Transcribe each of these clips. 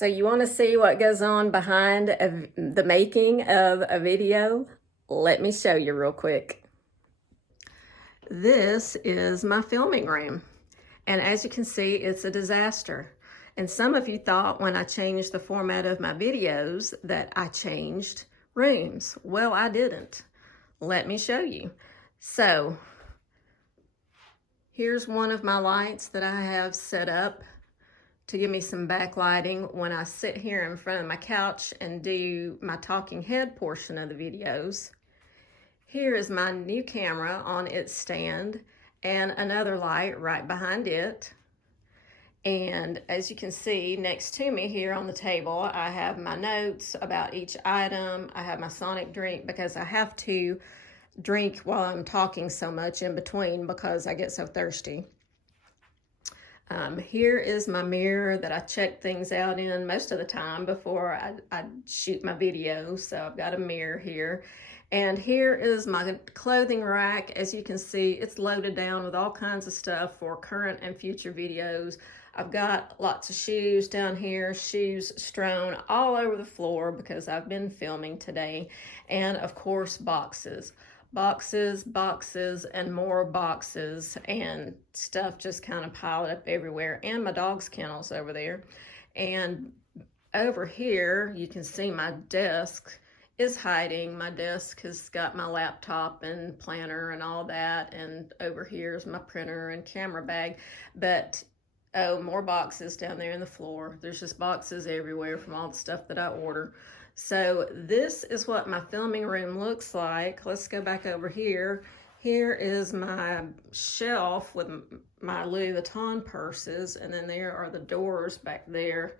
So you want to see what goes on behind the making of a video? Let me show you real quick. This is my filming room. And as you can see, it's a disaster. And some of you thought when I changed the format of my videos that I changed rooms. Well, I didn't. Let me show you. So here's one of my lights that I have set up to give me some backlighting when I sit here in front of my couch and do my talking head portion of the videos. Here is my new camera on its stand and another light right behind it. And as you can see next to me here on the table, I have my notes about each item. I have my Sonic drink because I have to drink while I'm talking so much in between because I get so thirsty. Here is my mirror that I check things out in most of the time before I shoot my video. So I've got a mirror here. And here is my clothing rack. As you can see, it's loaded down with all kinds of stuff for current and future videos. I've got lots of shoes down here, shoes strewn all over the floor because I've been filming today. And of course, boxes. Boxes, boxes, and more boxes, and stuff just kind of piled up everywhere, and my dog's kennels over there. And over here, you can see my desk is hiding. My desk has got my laptop and planner and all that, and over here is my printer and camera bag. But oh, more boxes down there in the floor. There's just boxes everywhere from all the stuff that I order. So this is what my filming room looks like. Let's go back over here. Here is my shelf with my Louis Vuitton purses, and then there are the doors back there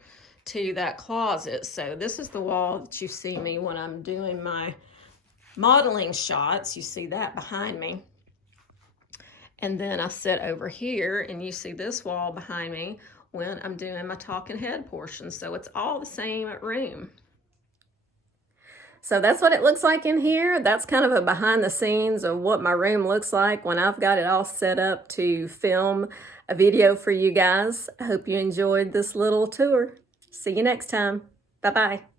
to that closet. So this is the wall that you see me when I'm doing my modeling shots. You see that behind me. And then I sit over here and you see this wall behind me when I'm doing my talking head portion. So it's all the same room. So that's what it looks like in here. That's kind of a behind the scenes of what my room looks like when I've got it all set up to film a video for you guys. I hope you enjoyed this little tour. See you next time. Bye-bye.